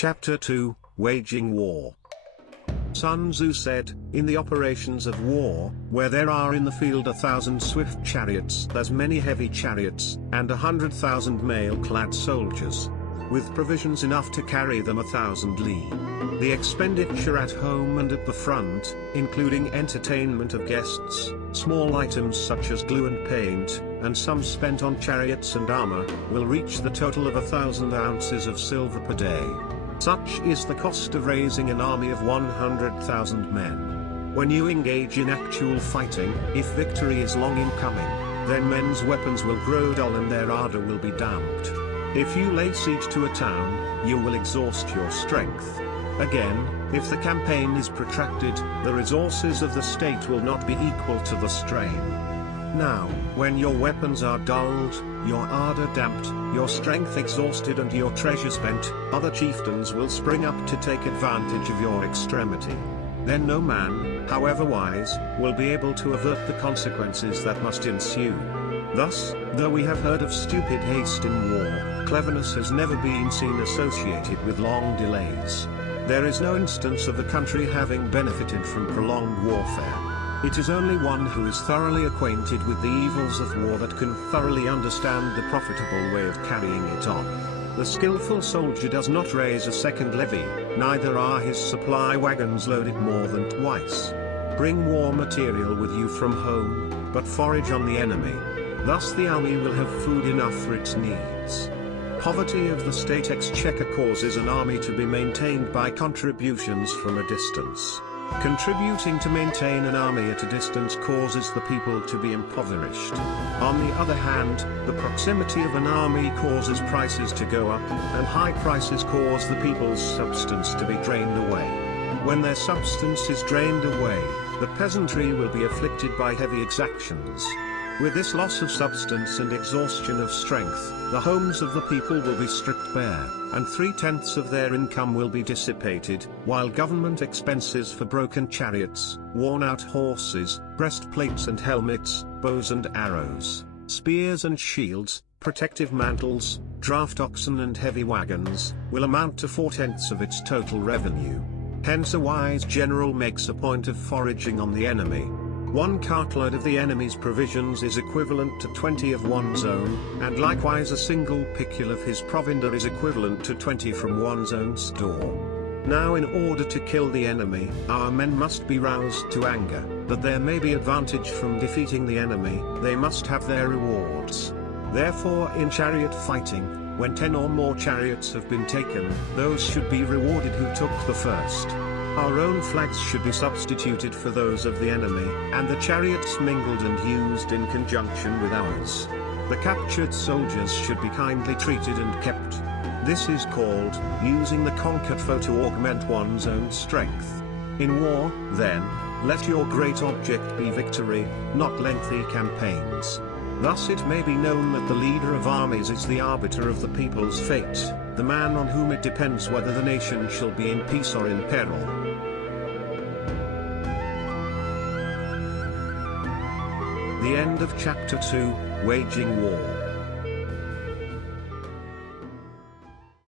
Chapter 2, Waging War. Sun Tzu said, "In the operations of war, where there are in the field 1,000 swift chariots, as many heavy chariots, and 100,000 mail-clad soldiers, with provisions enough to carry them 1,000 li. The expenditure at home and at the front, including entertainment of guests, small items such as glue and paint, and some spent on chariots and armor, will reach the total of 1,000 ounces of silver per day. Such is the cost of raising an army of 100,000 men. When you engage in actual fighting, if victory is long in coming, then men's weapons will grow dull and their ardor will be damped. If you lay siege to a town, you will exhaust your strength. Again, if the campaign is protracted, the resources of the state will not be equal to the strain. Now, when your weapons are dulled, your ardor damped, your strength exhausted and your treasure spent, other chieftains will spring up to take advantage of your extremity. Then no man, however wise, will be able to avert the consequences that must ensue. Thus, though we have heard of stupid haste in war, cleverness has never been seen associated with long delays. There is no instance of the country having benefited from prolonged warfare. It is only one who is thoroughly acquainted with the evils of war that can thoroughly understand the profitable way of carrying it on. The skillful soldier does not raise a second levy, neither are his supply wagons loaded more than twice. Bring war material with you from home, but forage on the enemy. Thus the army will have food enough for its needs. Poverty of the state exchequer causes an army to be maintained by contributions from a distance. Contributing to maintain an army at a distance causes the people to be impoverished. On the other hand, the proximity of an army causes prices to go up, and high prices cause the people's substance to be drained away. When their substance is drained away, the peasantry will be afflicted by heavy exactions. With this loss of substance and exhaustion of strength, the homes of the people will be stripped bare, and 3/10 of their income will be dissipated, while government expenses for broken chariots, worn-out horses, breastplates and helmets, bows and arrows, spears and shields, protective mantles, draft oxen and heavy wagons, will amount to 4/10 of its total revenue. Hence a wise general makes a point of foraging on the enemy. 1 cartload of the enemy's provisions is equivalent to 20 of one's own, and likewise a single picul of his provender is equivalent to 20 from one's own store. Now in order to kill the enemy, our men must be roused to anger, that there may be advantage from defeating the enemy, they must have their rewards. Therefore in chariot fighting, when 10 or more chariots have been taken, those should be rewarded who took the first. Our own flags should be substituted for those of the enemy, and the chariots mingled and used in conjunction with ours. The captured soldiers should be kindly treated and kept. This is called using the conquered foe to augment one's own strength. In war, then, let your great object be victory, not lengthy campaigns. Thus it may be known that the leader of armies is the arbiter of the people's fate, the man on whom it depends whether the nation shall be in peace or in peril. The end of Chapter 2, Waging War.